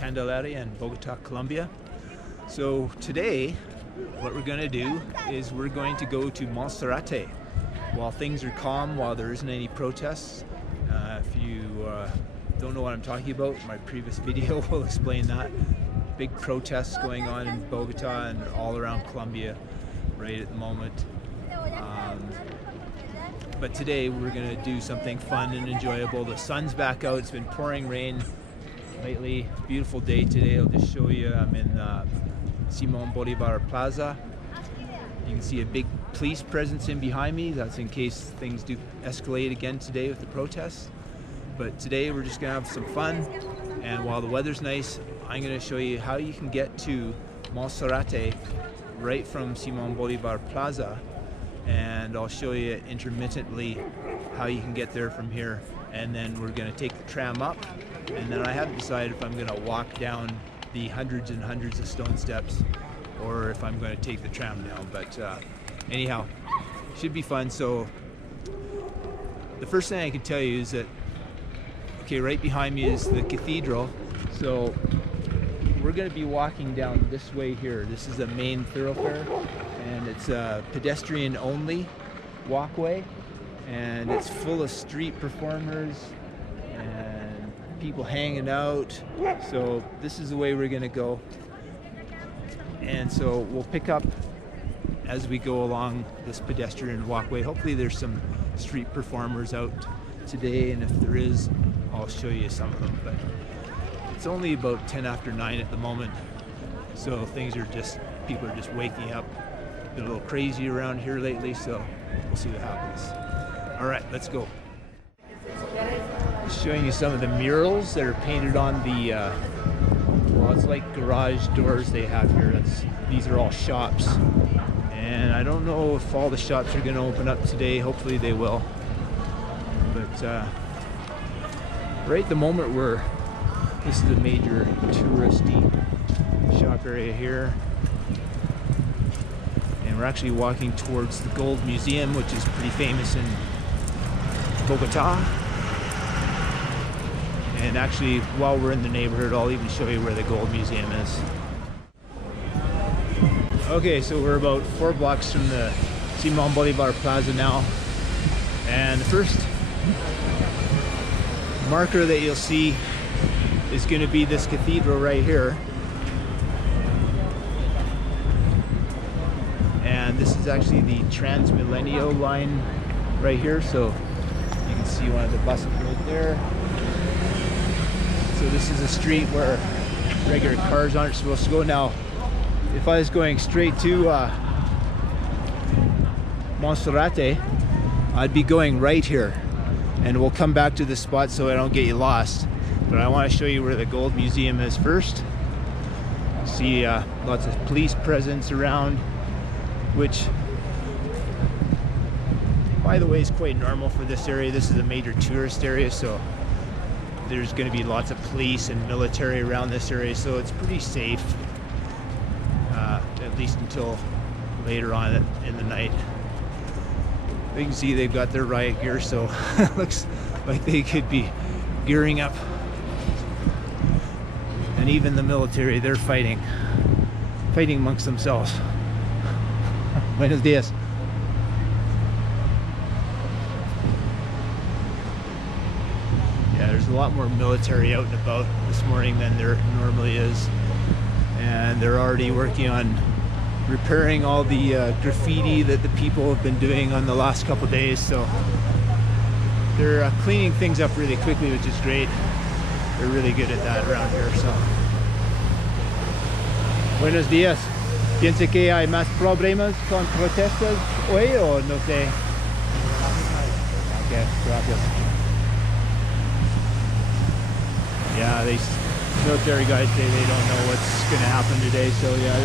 Candelaria in Bogota, Colombia. So today, what we're going to do is we're going to go to Monsserrate. While things are calm, while there isn't any protests. If you don't know what I'm talking about, my previous video will explain that. Big protests going on in Bogota and all around Colombia right at the moment. But today we're going to do something fun and enjoyable. The sun's back out. It's been pouring rain lately. Beautiful day today. I'll just show you. I'm in Simon Bolivar Plaza. You can see a big police presence in behind me. That's in case things do escalate again today with the protests. But today we're just going to have some fun. And while the weather's nice, I'm going to show you how you can get to Monsserrate right from Simon Bolivar Plaza. And I'll show you intermittently how you can get there from here. And then we're going to take the tram up. And then I haven't decided if I'm going to walk down the hundreds and hundreds of stone steps or if I'm going to take the tram down. But anyhow, should be fun. So the first thing I can tell you is that, okay, right behind me is the cathedral. So we're going to be walking down this way here. This is the main thoroughfare, and it's a pedestrian only walkway, and it's full of street performers and people hanging out. So this is the way we're going to go, and so we'll pick up as we go along this pedestrian walkway. Hopefully there's some street performers out today, and if there is, I'll show you some of them. But it's only about 10 after 9 at the moment, so people are just waking up. Been a little crazy around here lately, so we'll see what happens. All right, let's go. Showing you some of the murals that are painted on the well, it's like garage doors they have here. These are all shops, and I don't know if all the shops are going to open up today. Hopefully they will. But right at the moment this is a major touristy shop area here, and we're actually walking towards the Gold Museum, which is pretty famous in Bogota. And actually, while we're in the neighborhood, I'll even show you where the Gold Museum is. Okay, so we're about 4 blocks from the Simon Bolivar Plaza now, and the first marker that you'll see is going to be this cathedral right here. And this is actually the Transmilenio line right here, so you can see one of the buses right there. So this is a street where regular cars aren't supposed to go. Now, if I was going straight to Monsserrate, I'd be going right here, and we'll come back to this spot so I don't get you lost. But I want to show you where the Gold Museum is first. See lots of police presence around, which, by the way, is quite normal for this area. This is a major tourist area, so there's going to be lots of police and military around this area, so it's pretty safe, at least until later on in the night. You can see they've got their riot gear, so it looks like they could be gearing up. And even the military, they're fighting amongst themselves. Buenos dias. Yeah, there's a lot more military out and about this morning than there normally is, and they're already working on repairing all the graffiti that the people have been doing on the last couple days. So they're cleaning things up really quickly, which is great. They're really good at that around here. So, buenos días. ¿Piensa que hay más problemas con protestas hoy o no sé? Okay, gracias. Yeah, these military guys say they don't know what's going to happen today. So yeah,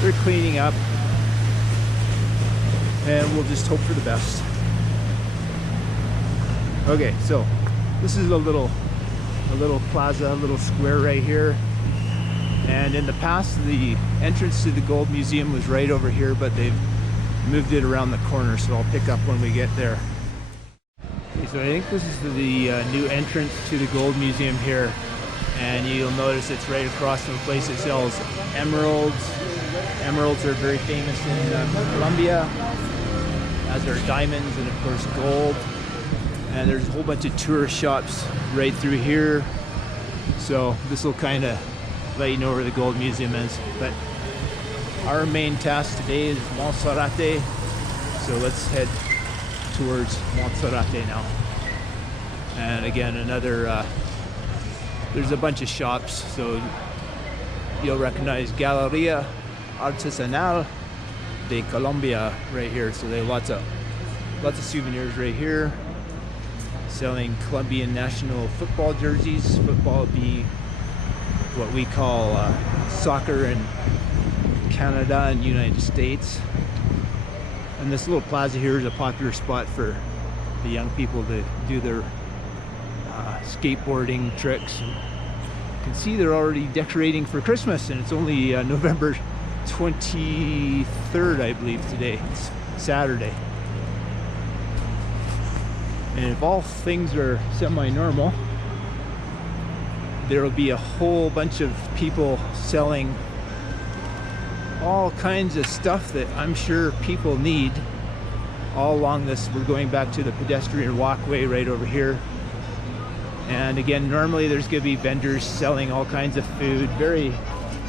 they're cleaning up, and we'll just hope for the best. Okay, so this is a little plaza, a little square right here, and in the past the entrance to the Gold Museum was right over here, but they've moved it around the corner, so I'll pick up when we get there. Okay, so I think this is the new entrance to the Gold Museum here, And you'll notice it's right across from a place that sells emeralds. Emeralds are very famous in Colombia, as are diamonds and of course gold. And there's a whole bunch of tourist shops right through here. So this will kind of let you know where the gold museum is. But our main task today is Monsserrate. So let's head towards Monsserrate now. And again, another there's a bunch of shops, so you'll recognize Candelaria Artesanal de Colombia right here. So they have lots of souvenirs right here, selling Colombian national football jerseys. Football would be what we call soccer in Canada and United States. And this little plaza here is a popular spot for the young people to do their skateboarding tricks. You can see they're already decorating for Christmas, and it's only November 23rd, I believe, today. It's Saturday. And if all things are semi-normal, there will be a whole bunch of people selling all kinds of stuff that I'm sure people need all along this. We're going back to the pedestrian walkway right over here. And again, normally there's going to be vendors selling all kinds of food. Very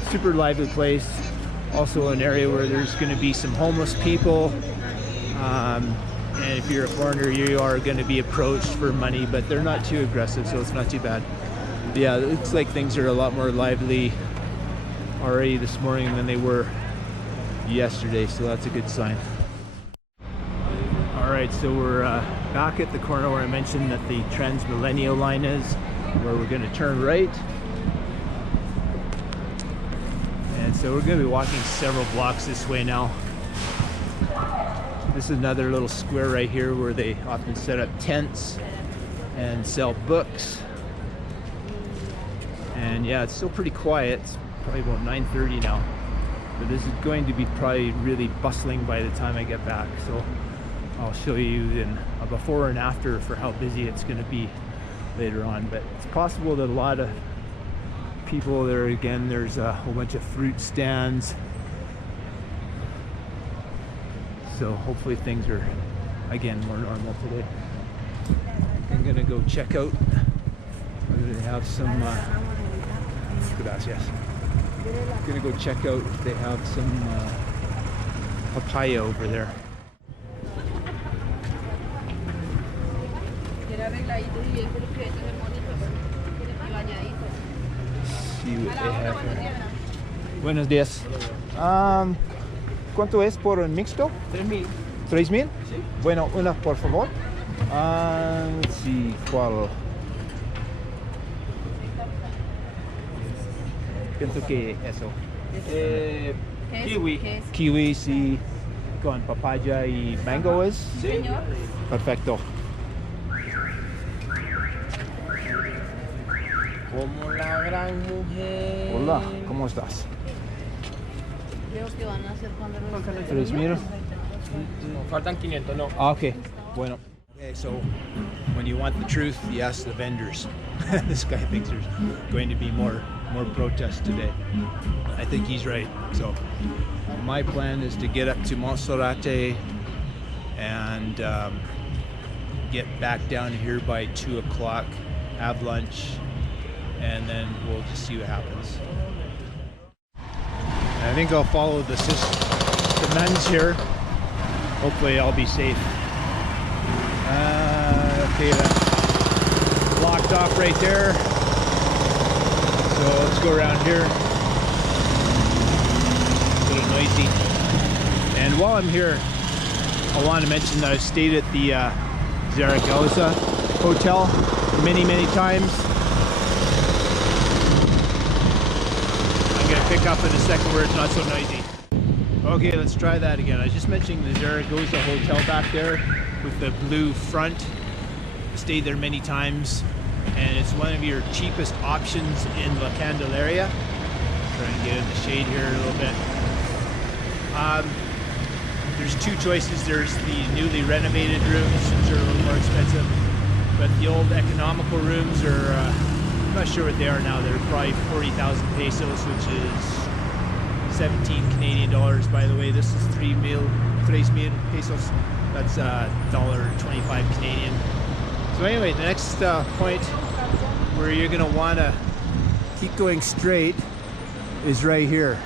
super lively place. Also an area where there's going to be some homeless people. And if you're a foreigner, you are going to be approached for money, but they're not too aggressive, so it's not too bad. But yeah, it looks like things are a lot more lively already this morning than they were yesterday, so that's a good sign. Alright, so we're back at the corner where I mentioned that the Transmilenio line is, where we're going to turn right. And so we're going to be walking several blocks this way now. This is another little square right here where they often set up tents and sell books. And yeah, it's still pretty quiet. It's probably about 9:30 now. But this is going to be probably really bustling by the time I get back. So I'll show you in a before and after for how busy it's going to be later on. But it's possible that a lot of people there, again, there's a whole bunch of fruit stands. So hopefully things are, again, more normal today. I'm going to go check out. I'm going to have some, gracias. I'm going to go check out if they have some papaya over there. See what they have here. Buenos días. ¿Cuánto es por un mixto? 3,000. 3,000? Sí. Bueno, una por favor. Sí, ¿cuál? Pienso que eso. Kiwi. Kiwi, sí. Con papaya y mango es. Sí. Perfecto. Como la gran mujer. Hola, ¿cómo estás? Creo que van a hacer cuando los 3,000. Faltan 500, no. Okay, bueno. Okay, so when you want the truth, you ask the vendors. This guy thinks there's going to be more protests today. I think he's right. So my plan is to get up to Monsserrate and get back down here by 2 o'clock, have lunch, and then we'll just see what happens. I think I'll follow the nuns here. Hopefully I'll be safe. Okay, that's blocked off right there. So let's go around here. A little noisy. And while I'm here, I want to mention that I've stayed at the Zaragoza Hotel many times. I'm going to pick up in a second where it's not so noisy. Okay, let's try that again. I was just mentioning the Zaragoza Hotel back there with the blue front. I stayed there many times, and it's one of your cheapest options in La Candelaria. Trying to get in the shade here a little bit. There's two choices. There's the newly renovated rooms, which are a little more expensive, but the old economical rooms are not sure what they are now. They're probably 40,000 pesos, which is 17 Canadian dollars. By the way, this is 3,000 pesos. That's $1.25 Canadian. So anyway, the next point where you're gonna wanna keep going straight is right here.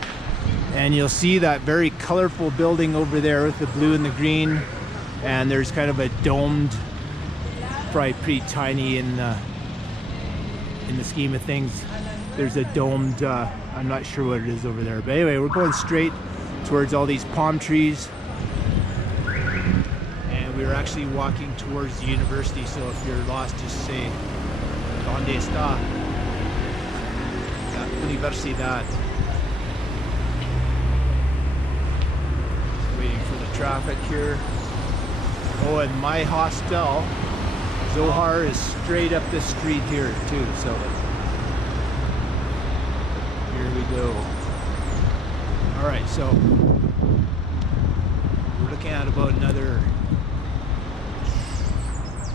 And you'll see that very colorful building over there with the blue and the green. And there's kind of a domed, probably pretty tiny in the scheme of things. There's a domed, I'm not sure what it is over there. But anyway, we're going straight towards all these palm trees. And we're actually walking towards the university. So if you're lost, just say, ¿Dónde está la universidad? Waiting for the traffic here. Oh, and my hostel, Zohar, is straight up the street here too, so here we go. Alright, so we're looking at about another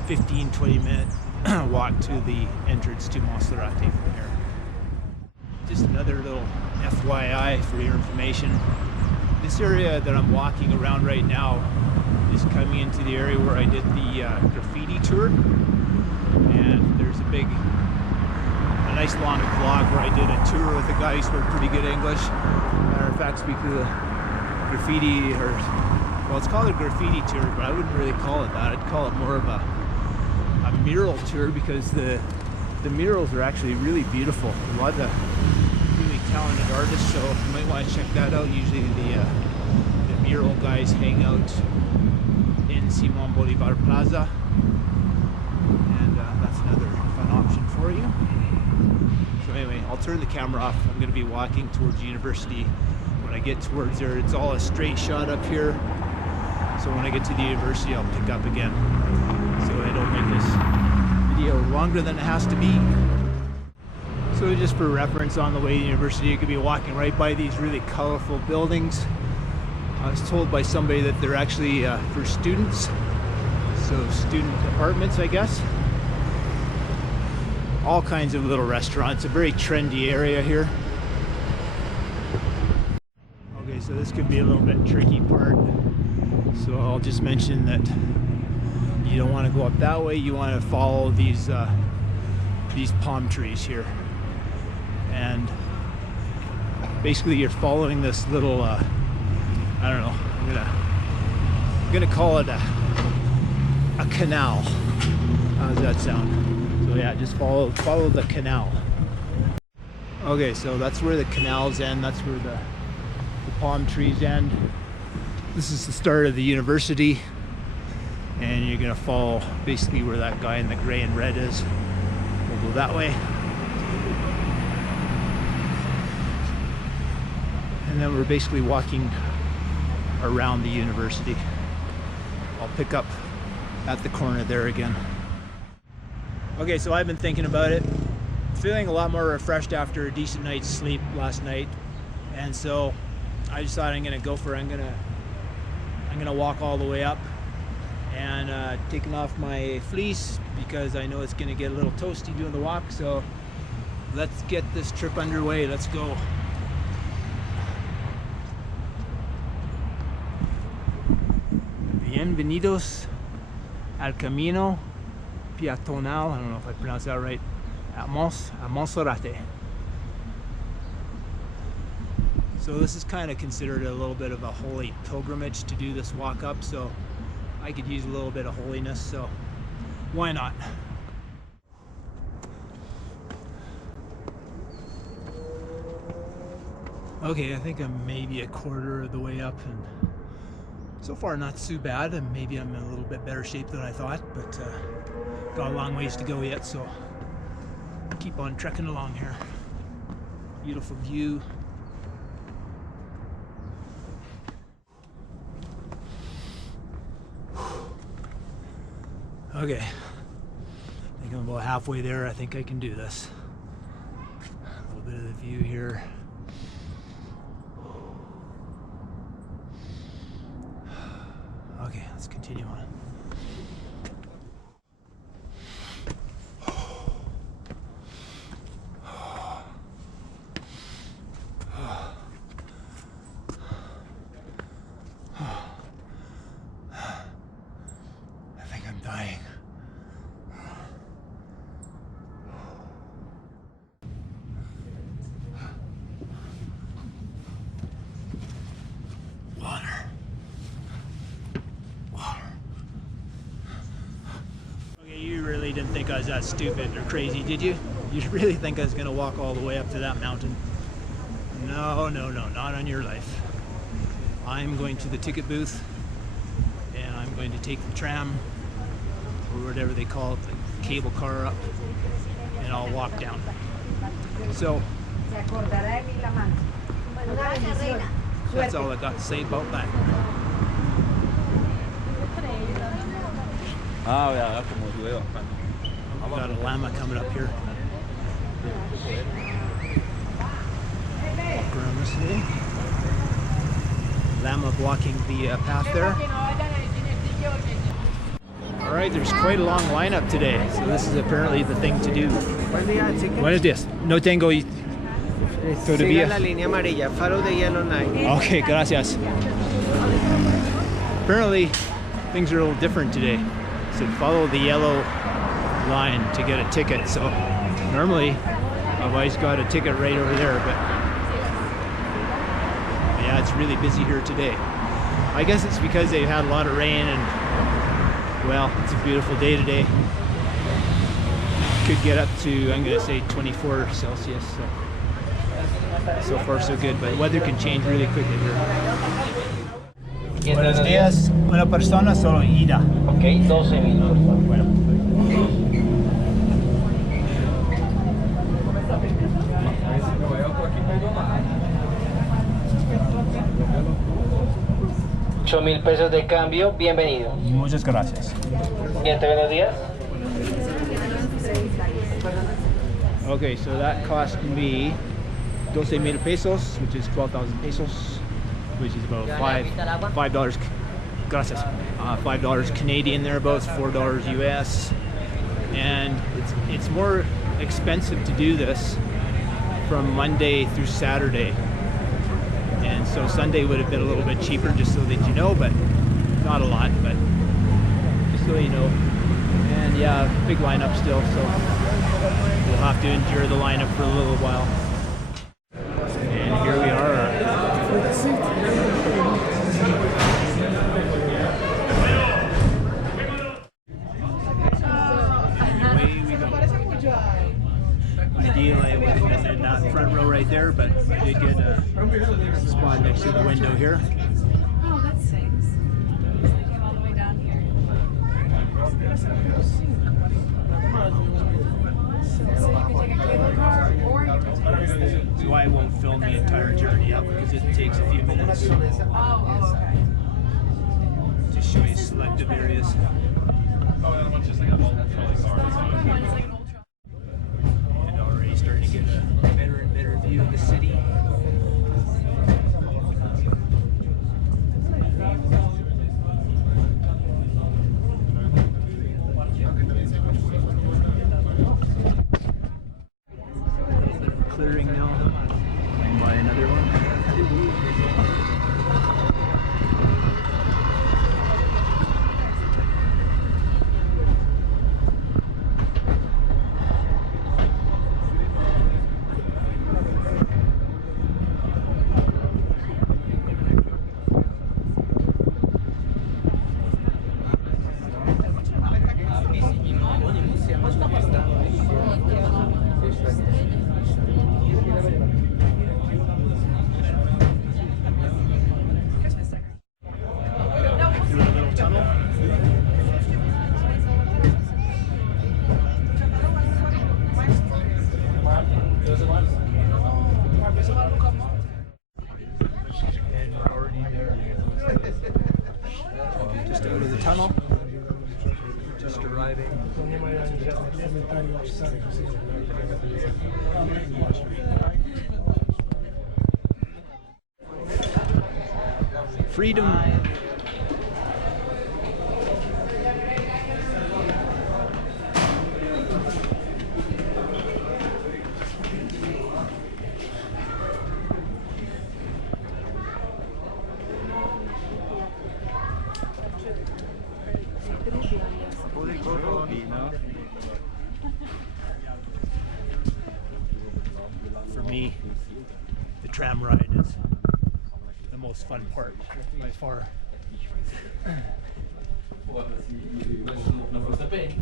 15-20 minute walk to the entrance to Monsserrate from here. Just another little FYI for your information. This area that I'm walking around right now is coming into the area where I did the graffiti tour, and there's a nice long vlog where I did a tour with a guy who spoke pretty good English. Matter of fact, speaking of graffiti, well, it's called a graffiti tour, but I wouldn't really call it that. I'd call it more of a mural tour, because the murals are actually really beautiful. A lot of really talented artists, so you might want to check that out. Usually the mural guys hang out in Simon Bolivar Plaza, and that's another fun option for you. So anyway, I'll turn the camera off. I'm going to be walking towards university. When I get towards there, it's all a straight shot up here, so when I get to the university, I'll pick up again, so I don't make this video longer than it has to be. So just for reference, on the way to the university, you could be walking right by these really colorful buildings. I was told by somebody that they're actually for students, so student apartments, I guess. All kinds of little restaurants, a very trendy area here. Okay, so this could be a little bit tricky part, so I'll just mention that you don't want to go up that way. You want to follow these palm trees here, and basically you're following this little I don't know, I'm gonna call it a canal. How does that sound? So yeah, just follow the canal. Okay, so that's where the canals end, that's where the palm trees end. This is the start of the university, and you're gonna follow basically where that guy in the gray and red is. We'll go that way. And then we're basically walking around the university. I'll pick up at the corner there again. Okay, so I've been thinking about it. Feeling a lot more refreshed after a decent night's sleep last night, and so I decided I'm gonna go for it. I'm gonna walk all the way up, and taking off my fleece because I know it's gonna get a little toasty doing the walk. So let's get this trip underway. Let's go. Bienvenidos al Camino Peatonal, I don't know if I pronounced that right, at Monsserrate. So this is kind of considered a little bit of a holy pilgrimage to do this walk up, so I could use a little bit of holiness, so why not? Okay, I think I'm maybe a quarter of the way up, and so far not too bad, and maybe I'm in a little bit better shape than I thought, but got a long ways to go yet, so keep on trekking along here. Beautiful view. Okay, I think I'm about halfway there. I think I can do this. A little bit of the view here. Okay, let's continue on. didn't think I was that stupid or crazy, did you? You really think I was gonna walk all the way up to that mountain? No, no, no, not on your life. I'm going to the ticket booth and I'm going to take the tram or whatever they call it, the cable car up, and I'll walk down. So that's all I got to say about that. We've got a llama coming up here. Walk around this way. Llama blocking the path there. Alright, there's quite a long lineup today, so this is apparently the thing to do. Buenos días. No tengo Siga la línea amarilla, faro de yellow 9. Okay, gracias. Apparently, things are a little different today. So follow the yellow line to get a ticket. So normally, I've always got a ticket right over there, but yeah, it's really busy here today. I guess it's because they've had a lot of rain and, well, it's a beautiful day today. Could get up to, I'm going to say 24 Celsius. So far so good, but weather can change really quickly here. Buenos días, una persona solo ida. Ok, 12 minutos. Bueno. $8,000 de cambio, bienvenido. Muchas gracias. Siguiente, buenos días. Okay, so that cost me 12,000 pesos, which is 12,000 pesos, which is about $5. Gracias. $5 Canadian thereabouts, $4 US, and it's more expensive to do this from Monday through Saturday, and so Sunday would have been a little bit cheaper, just so that you know, but not a lot, but just so you know. And yeah, big lineup still, so we'll have to endure the lineup for a little while. And here we are. Away we go. Ideally, I would have been in that front row right there, but I did get a spot next to the window here. Oh, that stinks. They came all the way down here. So you can take a cable car or you can take So I won't film the entire journey up because it takes a few minutes oh, okay. to show you selective areas. And already starting to get a better and better view of the city. Clearing now. And buy another one. Through a little tunnel. And we're already there. Just out of the tunnel. Just arriving. Freedom. For me, the tram ride is the most fun part by far.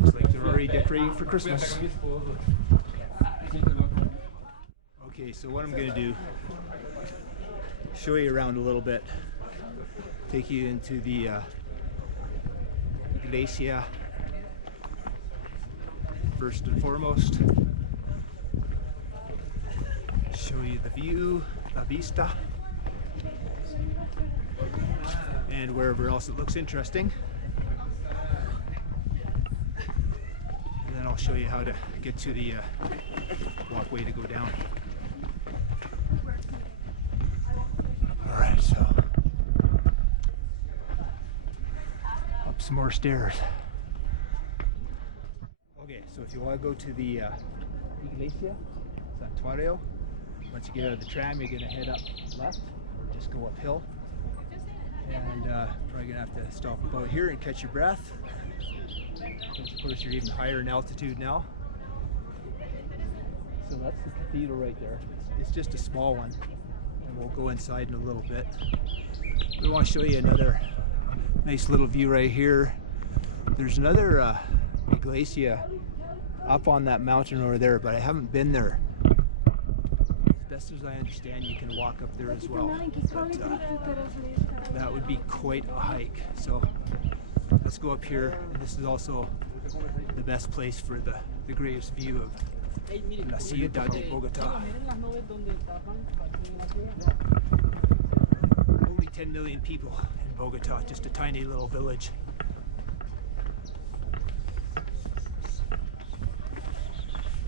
Looks like they're already decorating for Christmas. Okay, so what I'm going to do, show you around a little bit, take you into the iglesia first and foremost, show you the view, la vista, and wherever else it looks interesting. And then I'll show you how to get to the walkway to go down. Alright, so up some more stairs. Okay, so if you want to go to the Iglesia Santuario, once you get out of the tram, you're going to head up left or just go uphill. And probably going to have to stop about here and catch your breath. Because of course you're even higher in altitude now. So that's the cathedral right there. It's just a small one. And we'll go inside in a little bit. We want to show you another nice little view right here. There's another iglesia up on that mountain over there, but I haven't been there. As best as I understand, you can walk up there as well. But, that would be quite a hike. So let's go up here. And this is also the best place for the greatest view of la ciudad de Bogota. Only 10 million people in Bogota, just a tiny little village.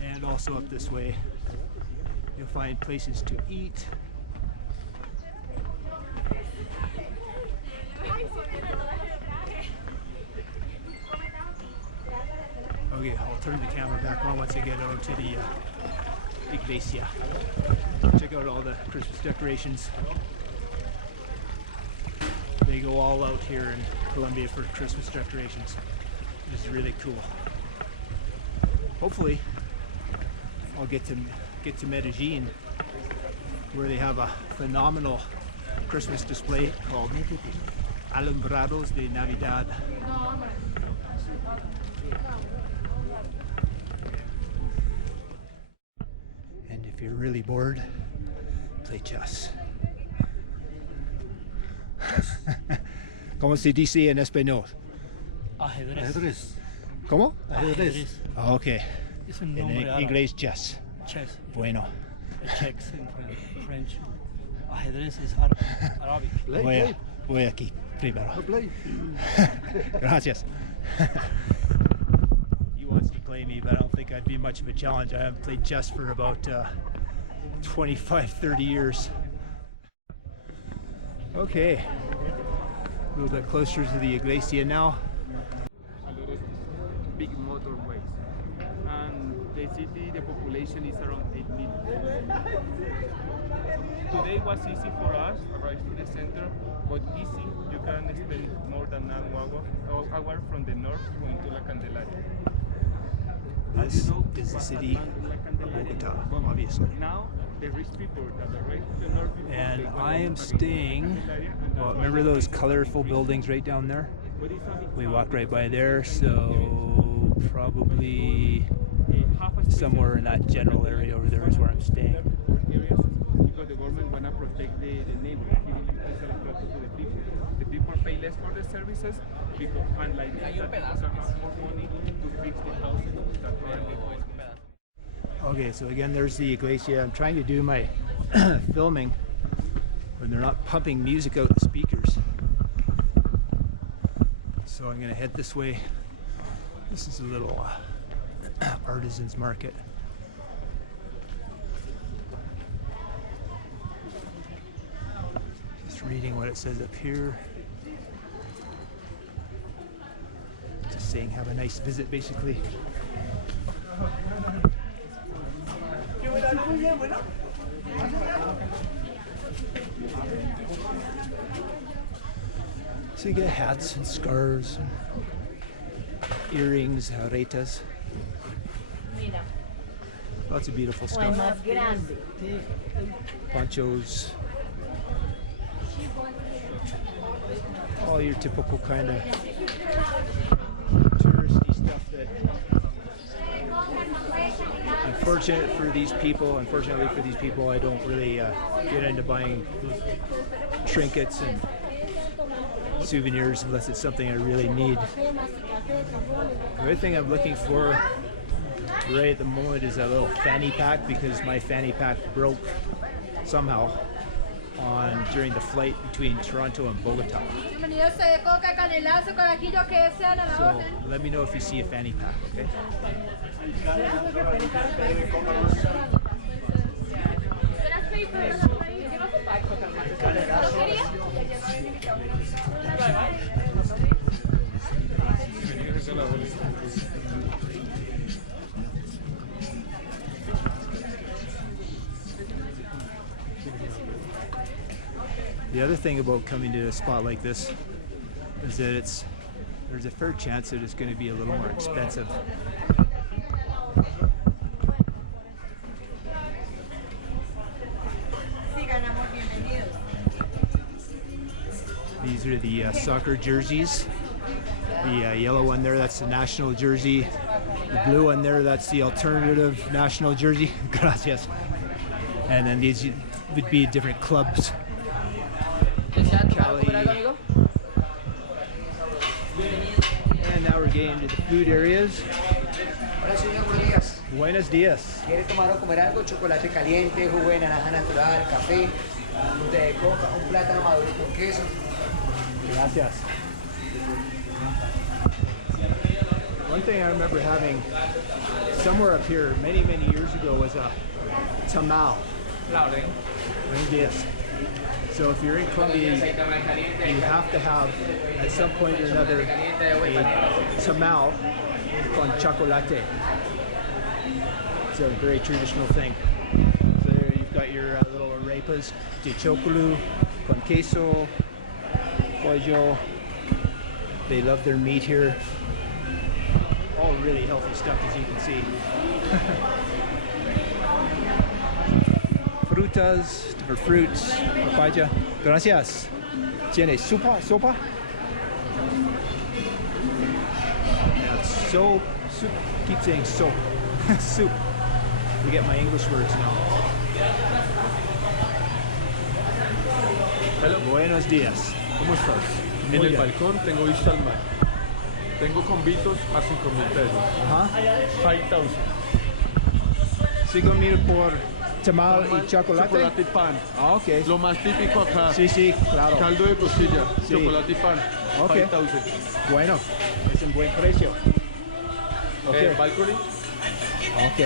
And also up this way, you'll find places to eat. Okay, I'll turn the camera back on once I get out to the iglesia. Check out all the Christmas decorations. They go all out here in Colombia for Christmas decorations. This is really cool. Hopefully, I'll get to Medellin, where they have a phenomenal Christmas display called Alumbrados de Navidad. And if you're really bored, play chess. ¿Cómo se dice en español? Ajedrez. ¿Cómo? Ajedrez. Ah, ok. Es un En nombre árabe. inglés chess. Chess. Bueno. Chess en French. Ajedrez es Arabic. Voy aquí primero. Gracias. He wants to play me, but I don't think I'd be much of a challenge. I haven't played chess for about 25, 30 years. Okay, a little bit closer to the iglesia now. A lot of big motorways, and the city, the population is around 8 million. Today was easy for us, arrive to the center, but easy, you can spend more than an hour from the north going to La Candelaria. As This you know, is the was city abandoned La of Candelaria, Bogota, but obviously. now the rich people that arrive to the north before And they go I am again to staying, Candelaria, and well, that's remember why those the colorful increase. buildings right down there? But it's a big We town walk right by because there, it's so probably half a somewhere in that general area over there is where I'm staying. areas because the government wanna protect the neighborhood, giving special status to the people. The people pay less for the services because unlike that, people have more money to fix the houses that are Okay, so again, there's the iglesia. I'm trying to do my filming when they're not pumping music out the speakers. So I'm gonna head this way. This is a little artisans market. Just reading what it says up here. Just saying have a nice visit basically. So you get hats and scarves, earrings, aretas, lots of beautiful stuff. Ponchos, all your typical kind of unfortunately for these people, I don't really get into buying trinkets and souvenirs unless it's something I really need. The other thing I'm looking for right at the moment is a little fanny pack, because my fanny pack broke somehow during the flight between Toronto and Bogota. So let me know if you see a fanny pack, okay? The other thing about coming to a spot like this is that there's a fair chance that it's going to be a little more expensive. These are the soccer jerseys. The yellow one there, that's the national jersey. The blue one there, that's the alternative national jersey. Gracias. And then these would be different clubs. Cali. And now we're getting into the food areas. Hola señor, buenos días. Buenos días. ¿Quiere tomar o comer algo? Chocolate caliente, jugo de naranja natural, café, un té de coca, un plátano maduro con queso. Gracias. One thing I remember having somewhere up here many years ago was a tamal. Buenos días. So if you're in Colombia, you have to have, at some point or another, a tamal con chocolate. It's a very traditional thing. So there you've got your little arepas de chocolate con queso, pollo. They love their meat here. All really healthy stuff, as you can see. Frutas, different fruits, papaya. Gracias. Tiene sopa? Yeah, soap. Keep saying soap. Soup. Forget my English words now. Hello. Buenos días. ¿Cómo estás? Muy En el bien. balcón tengo vista al mar. Tengo convitos a 5,000 pesos. Ajá. 5,000. 5,000 por tamal y chocolate. Chocolate y pan. Ah, ok. Lo más típico acá. Sí, sí, claro. Caldo de costilla, Sí. chocolate y pan. Ok. 5,000. Bueno, es un buen precio. Ok. Balcony. Ok.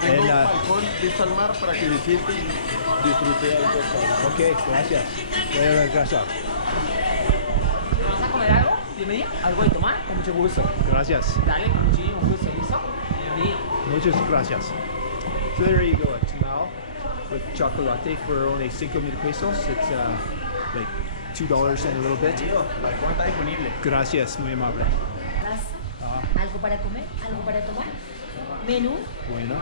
Tengo And, balcón vista al mar para que visite y disfrute de algo. ok, gracias. Buenas gracias. ¿Vas a comer algo? Bienvenido. ¿Algo de tomar? Con mucho gusto. Gracias. Dale, con muchísimo gusto. ¿Listo? Bienvenido. Muchas gracias. So there you go, a tamal with chocolate for only 5,000 pesos. It's like $2 and a little bit. Balcón está disponible. Gracias, muy amable. ¿Algo para comer? ¿Algo para tomar? Menú, Bueno.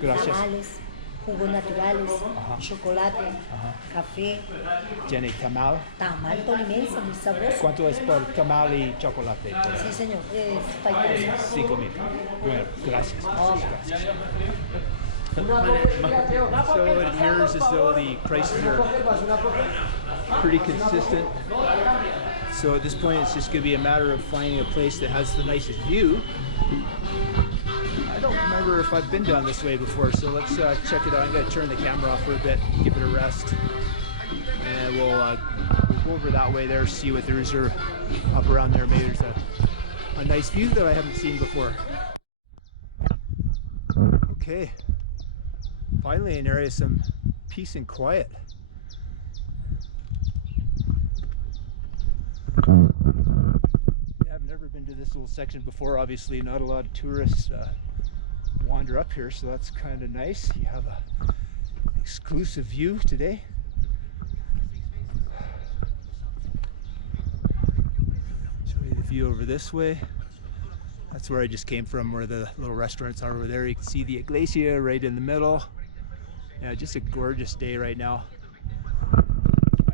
Gracias. tamales, jugos naturales, Ajá. chocolate, Ajá. café, Tiene tamal. tamal tolimense, muy sabroso. ¿Cuánto es por tamal y chocolate? Sí, señor, es 5,000. 5,000. Bueno, gracias. Muchas gracias. So it appears as though the prices are pretty consistent. So at this point, it's just going to be a matter of finding a place that has the nicest view. I don't remember if I've been down this way before, so let's check it out. I'm going to turn the camera off for a bit, give it a rest, and we'll go over that way there, see what there is up around there. Maybe there's a nice view that I haven't seen before. Okay, finally an area of some peace and quiet. Yeah, I've never been to this little section before. Obviously not a lot of tourists wander up here, so that's kind of nice. You have a exclusive view today. Show you the view over this way. That's where I just came from, where the little restaurants are over there. You can see the iglesia right in the middle. Yeah, just a gorgeous day right now. I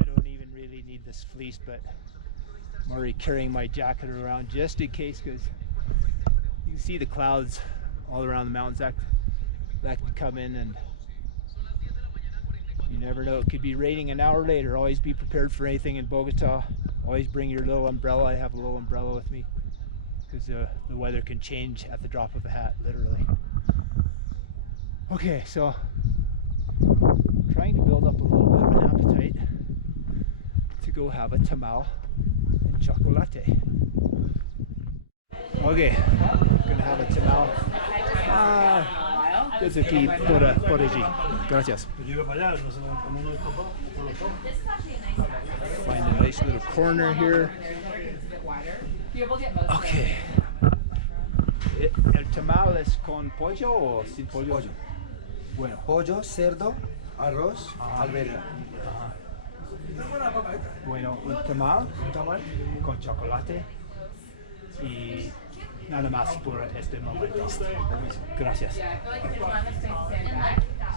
don't even really need this fleece, but I'm already carrying my jacket around just in case, because you can see the clouds all around the mountains. that could come in, and you never know, it could be raining an hour later. Always be prepared for anything in Bogota. Always bring your little umbrella. I have a little umbrella with me because the weather can change at the drop of a hat, literally. Okay, so trying to build up a little bit of an appetite to go have a tamal and chocolate. Okay, gonna have a tamal. Desde aquí por allí. Gracias. Find a nice little corner here. Okay. ¿El tamal es con pollo o sin pollo? Pollo. Bueno. Pollo, cerdo, arroz, alberja. Bueno, un tamal con chocolate y nada más por este momento. Gracias.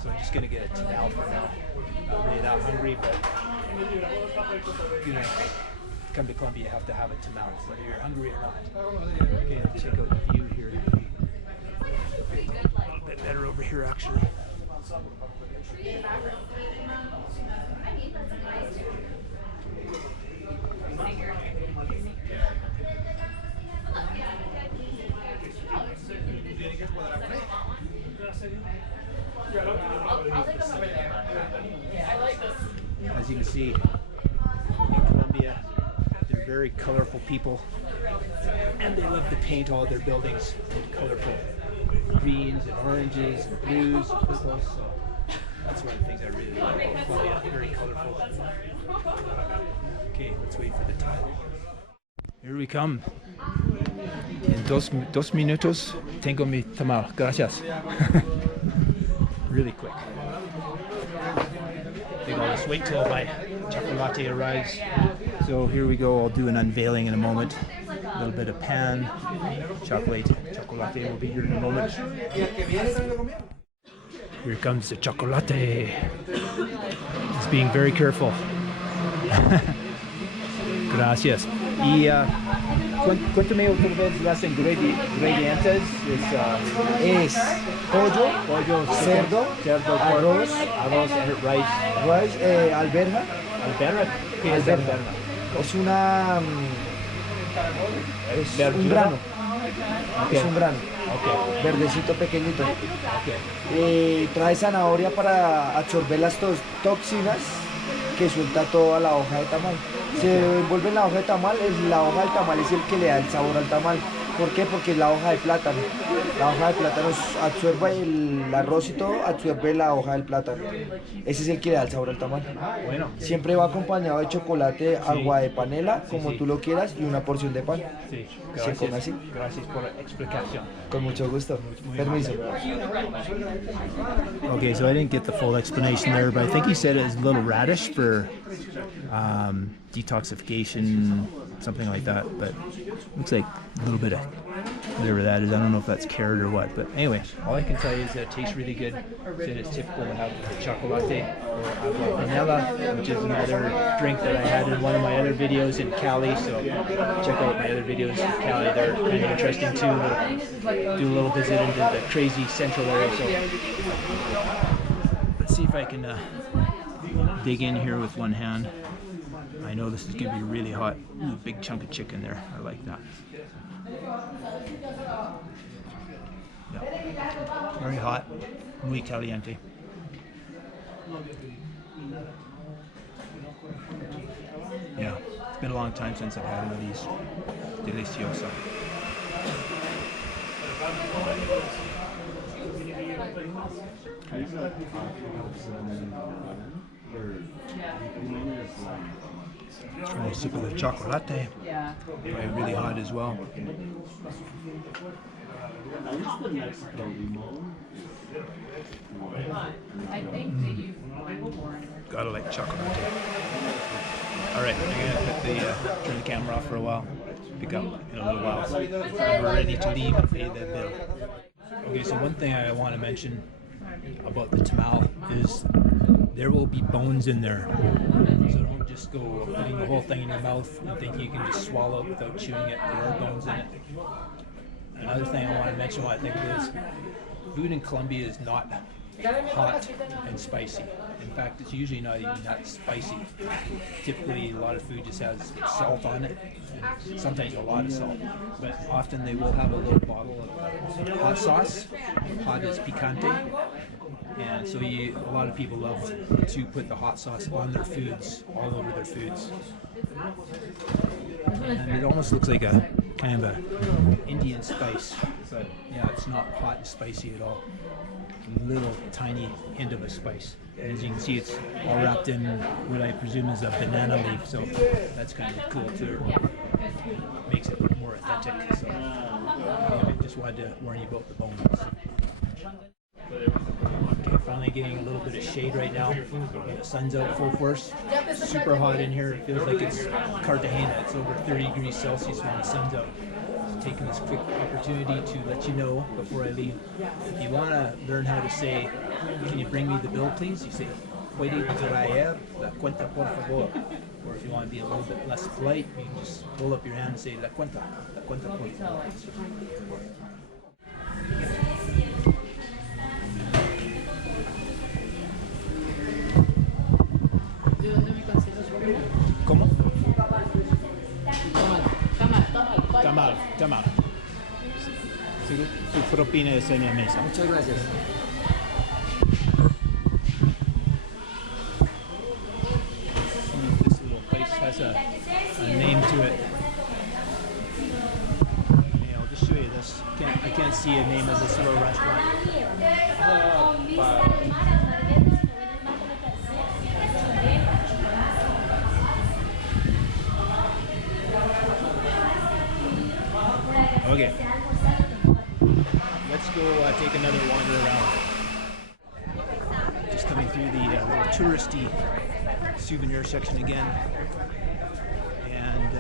So I'm just gonna get a tamal for now. Not really that hungry, but you know, come to Colombia, you have to have a tamal, whether you're hungry or not. Okay, let's check out the view here. A bit better over here, actually. As you can see, in Colombia, they're very colorful people, and they love to paint all their buildings in colorful greens and oranges and blues and purples. So that's one of the things I really like about Colombia. Very colorful. Okay, let's wait for the time. Here we come. En dos minutos tengo mi tamal. Gracias. Really quick. I think I'll just wait till my chocolate arrives. So here we go. I'll do an unveiling in a moment. A little bit of pan, chocolate will be here in a moment. Here comes the chocolate. Just being very careful. Gracias. Y cuéntame otra vez las ingredientes. Es pollo, cerdo, arroz, rice, alberja. ¿Qué es alberja? Es una... Es un grano. Okay. Es un grano. Okay. Verdecito pequeñito. Okay. Trae zanahoria para absorber las toxinas que suelta toda la hoja de tamal. Se envuelve en la hoja de tamal, la hoja del tamal es el que le da el sabor al tamal. ¿Por qué? Porque es la hoja de plátano. La hoja de plátano absorbe el arroz y todo, absorbe la hoja del plátano. Ese es el que le da el sabor al tamal. Bueno. Siempre va acompañado de chocolate, agua de panela, como tú lo quieras, y una porción de pan. Sí. Se come así. Gracias por la explicación. Con mucho gusto. Permiso. Okay, so I didn't get the full explanation there, but I think he said it was a little radish for detoxification, something like that. But looks like a little bit of whatever that is. I don't know if that's carrot or what. But anyway, all I can tell you is that it tastes really good. Said it's typical to have chocolate or agua panela, which is another drink that I had in one of my other videos in Cali. So check out my other videos in Cali. They're kind of interesting too. We'll do a little visit into the crazy central area. So let's see if I can dig in here with one hand. I know this is going to be really hot. Ooh, big chunk of chicken there. I like that. Yeah. Very hot. Muy caliente. Yeah, it's been a long time since I've had one of these. Delicioso. Try a sip of the chocolate. Probably really hot as well. Gotta like chocolate. Alright, I'm gonna turn the camera off for a while. Pick up in a little while. We're ready to leave and pay the bill. Okay, so one thing I want to mention about the tamal is there will be bones in there. So don't just go putting the whole thing in your mouth and think you can just swallow it without chewing it. There are bones in it. Another thing I want to mention what I think it is, food in Colombia is not hot and spicy. In fact, it's usually not even that spicy. Typically, a lot of food just has salt on it, and sometimes a lot of salt. But often they will have a little bottle of hot sauce. Hot is picante. And so a lot of people love to put the hot sauce on their foods, all over their foods. And it almost looks like a kind of a Indian spice, but yeah, it's not hot and spicy at all. A little tiny hint of a spice. And as you can see, it's all wrapped in what I presume is a banana leaf, so that's kind of cool too. Makes it look more authentic. So anyway, just wanted to warn you about the bones. Okay, finally getting a little bit of shade right now. The sun's out full force. Super hot in here. It feels like it's Cartagena. It's over 30 degrees Celsius when the sun's out. So taking this quick opportunity to let you know before I leave. If you want to learn how to say, "Can you bring me the bill, please?" You say, "Puede traer la cuenta, por favor." Or if you want to be a little bit less polite, you can just hold up your hand and say, "La cuenta, por favor." ¿Cómo? Tamal. Su propina es en la mesa. Muchas gracias. This little place has a name to it. Yeah, I'll just show you this. I can't see a name of this little restaurant. Okay, let's go take another wander around. Just coming through the little touristy souvenir section again, and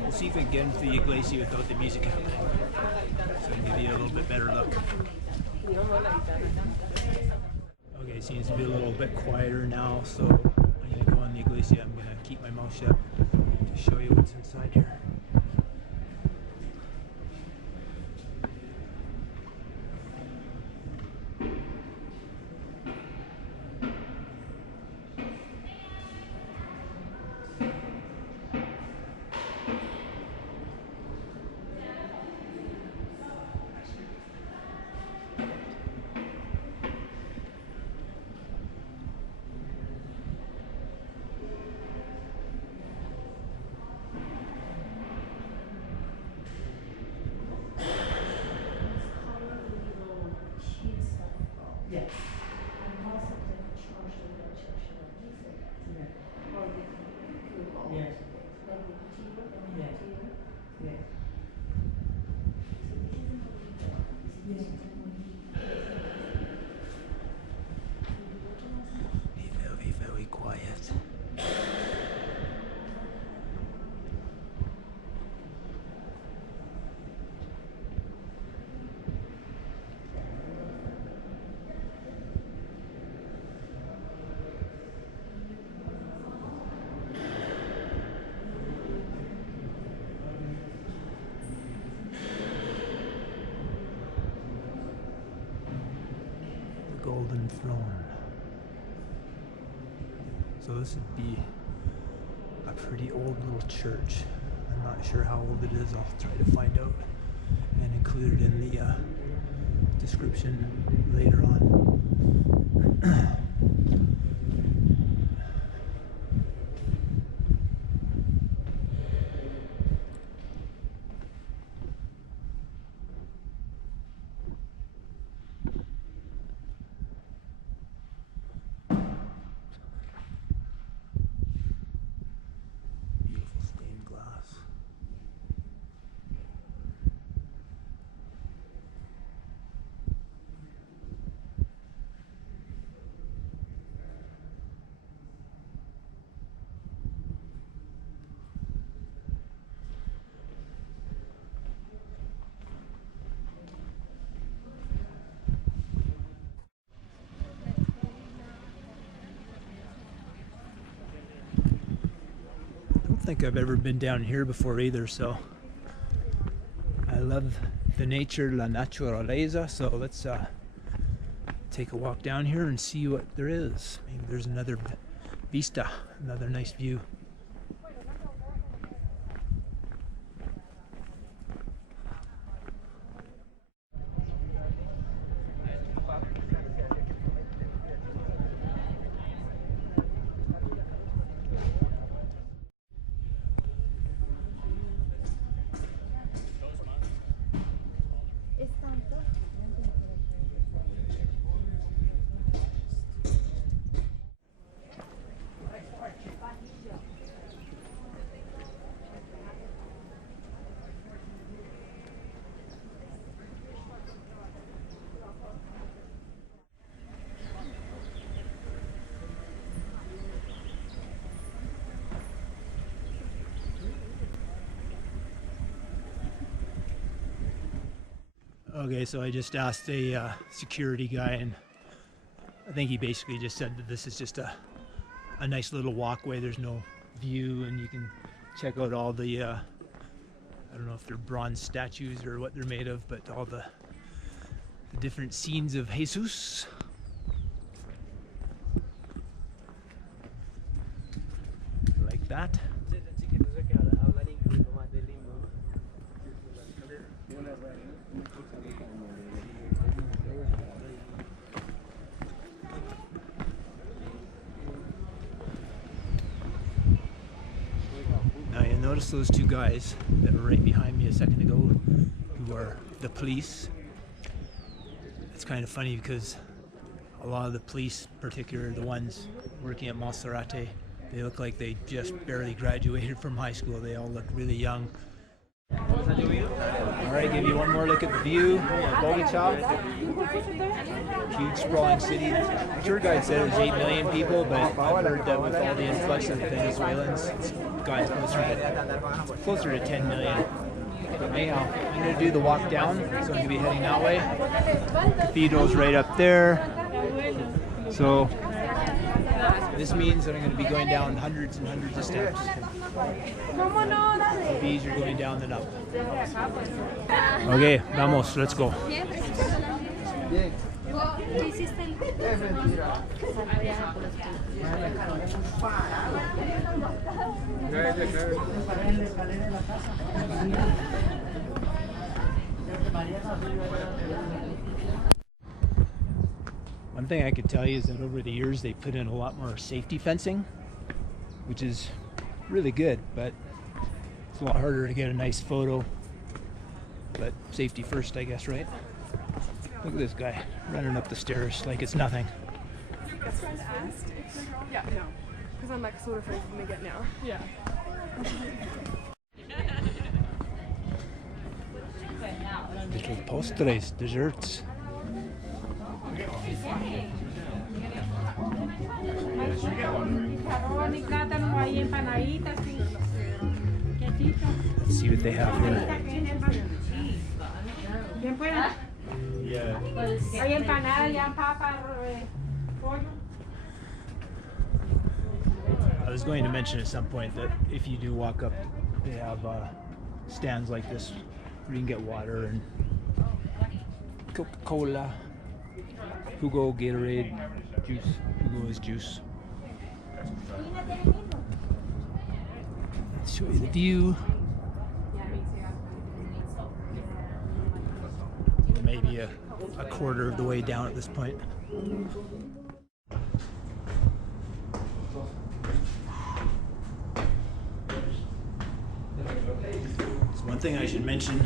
we'll see if we can get into the iglesia without the music happening, so I can give you a little bit better look. Okay, seems to be a little bit quieter now, so I'm going to go in the iglesia. I'm going to keep my mouth shut to show you what's inside here. Be very quiet. Golden throne. So this would be a pretty old little church. I'm not sure how old it is. I'll try to find out and include it in the description later on. I don't think I've ever been down here before either, so I love the nature, la naturaleza. So let's take a walk down here and see what there is. Maybe there's another vista, another nice view. Okay, so I just asked a security guy, and I think he basically just said that this is just a nice little walkway. There's no view, and you can check out all the, I don't know if they're bronze statues or what they're made of, but all the different scenes of Jesus. Like that. Notice those two guys that were right behind me a second ago, who are the police. It's kind of funny because a lot of the police, particularly the ones working at Monsserrate, they look like they just barely graduated from high school. They all look really young. Alright, give you one more look at the view. Bogota, huge sprawling city. The tour guide said it was 8 million people, but I've heard that with all the influx of Venezuelans, it's gotten closer to 10 million. But anyhow, I'm going to do the walk down, so I'm going to be heading that way. Cathedral's right up there. So this means that I'm going to be going down hundreds and hundreds of steps. The bees are going down and up. Okay, vamos, let's go. One thing I could tell you is that over the years they put in a lot more safety fencing, which is really good, but it's a lot harder to get a nice photo. But safety first, I guess, right? Look at this guy running up the stairs like it's nothing. Best friend asked if yeah, no. Because I'm like sort of afraid when they get now. Yeah. Little postres, desserts. Let's see what they have here. Yeah. I was going to mention at some point that if you do walk up, they have stands like this where you can get water and Coca-Cola, Jugo, Gatorade, juice. Jugo is juice. Let's show you the view. Maybe a quarter of the way down at this point. So one thing I should mention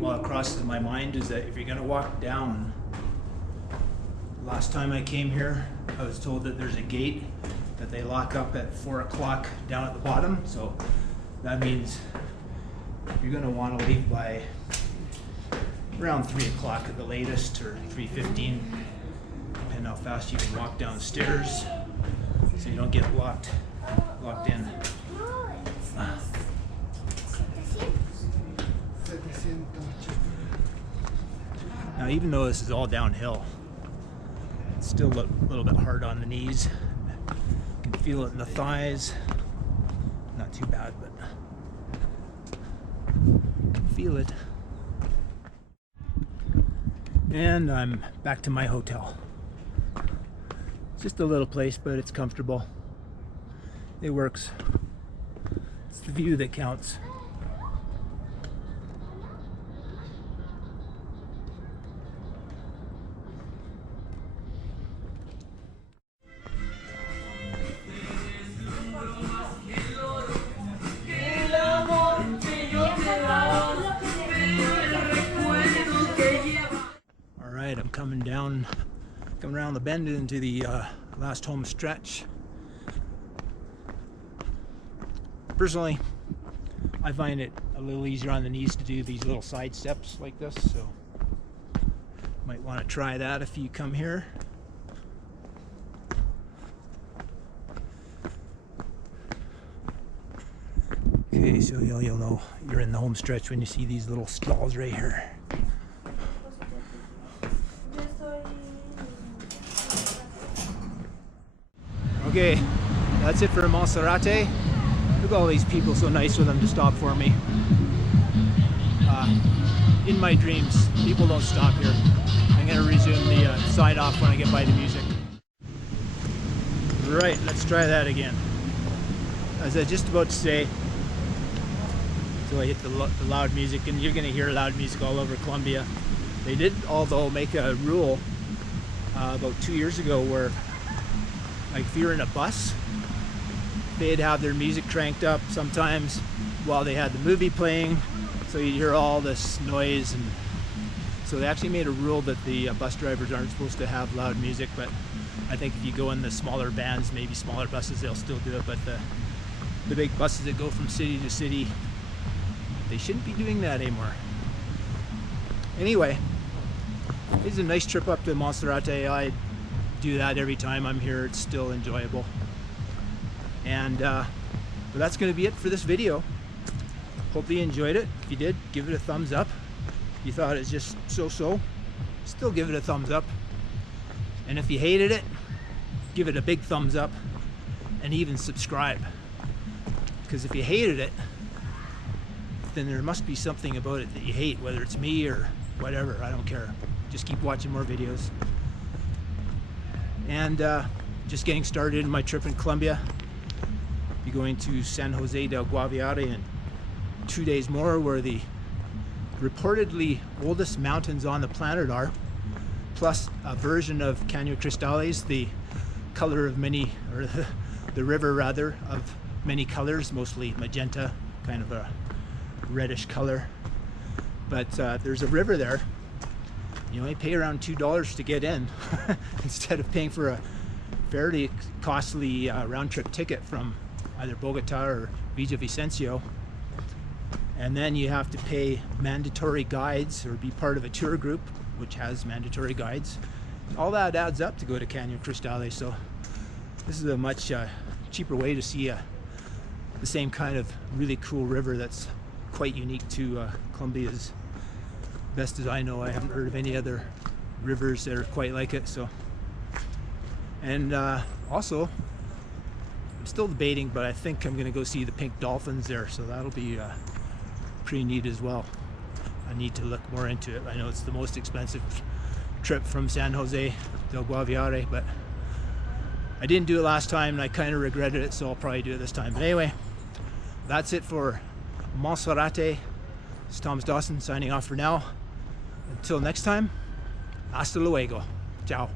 while it crosses my mind is that if you're going to walk down, last time I came here I was told that there's a gate that they lock up at 4 o'clock down at the bottom, so that means you're going to want to leave by around 3 o'clock at the latest, or 3:15, depending how fast you can walk downstairs, so you don't get locked in. Now, even though this is all downhill, it's still a little bit hard on the knees. You can feel it in the thighs. Not too bad, but you can feel it. And I'm back to my hotel. It's just a little place, but it's comfortable. It works. It's the view that counts. Alright, I'm coming around the bend into the last home stretch. Personally, I find it a little easier on the knees to do these little side steps like this, so might want to try that if you come here. Okay, so you'll know you're in the home stretch when you see these little stalls right here. Okay, that's it for Monsserrate. Look at all these people, so nice of them to stop for me. In my dreams, people don't stop here. I'm going to resume the sign off when I get by the music. Right, let's try that again. As I was just about to say, so I hit the loud music, and you're going to hear loud music all over Colombia. They did, although, make a rule about 2 years ago where, like, if you're in a bus, they'd have their music cranked up sometimes while they had the movie playing, so you hear all this noise. And so they actually made a rule that the bus drivers aren't supposed to have loud music, but I think if you go in the smaller vans, maybe smaller buses, they'll still do it. But the big buses that go from city to city, they shouldn't be doing that anymore. Anyway, this is a nice trip up to Monsserrate. I do that every time I'm here. It's still enjoyable. And but that's going to be it for this video. Hopefully you enjoyed it. If you did, give it a thumbs up. If you thought it was just so-so, still give it a thumbs up. And if you hated it, give it a big thumbs up and even subscribe. Because if you hated it, then there must be something about it that you hate, whether it's me or whatever. I don't care. Just keep watching more videos. And just getting started in my trip in Colombia. Be going to San Jose del Guaviare in 2 days more, where the reportedly oldest mountains on the planet are, plus a version of Caño Cristales, the color of many, or the river rather, of many colors, mostly magenta, kind of a reddish color. But there's a river there. You only pay around $2 to get in instead of paying for a fairly costly round-trip ticket from either Bogota or Villavicencio. And then you have to pay mandatory guides or be part of a tour group which has mandatory guides. All that adds up to go to Caño Cristales. So this is a much cheaper way to see the same kind of really cool river that's quite unique to Colombia's. Best as I know, I haven't heard of any other rivers that are quite like it. So, and also, I'm still debating, but I think I'm going to go see the pink dolphins there. So that'll be pretty neat as well. I need to look more into it. I know it's the most expensive trip from San Jose del Guaviare, but I didn't do it last time and I kind of regretted it, so I'll probably do it this time. But anyway, that's it for Monsserrate. It's Thomas Dawson signing off for now. Until next time, hasta luego. Ciao.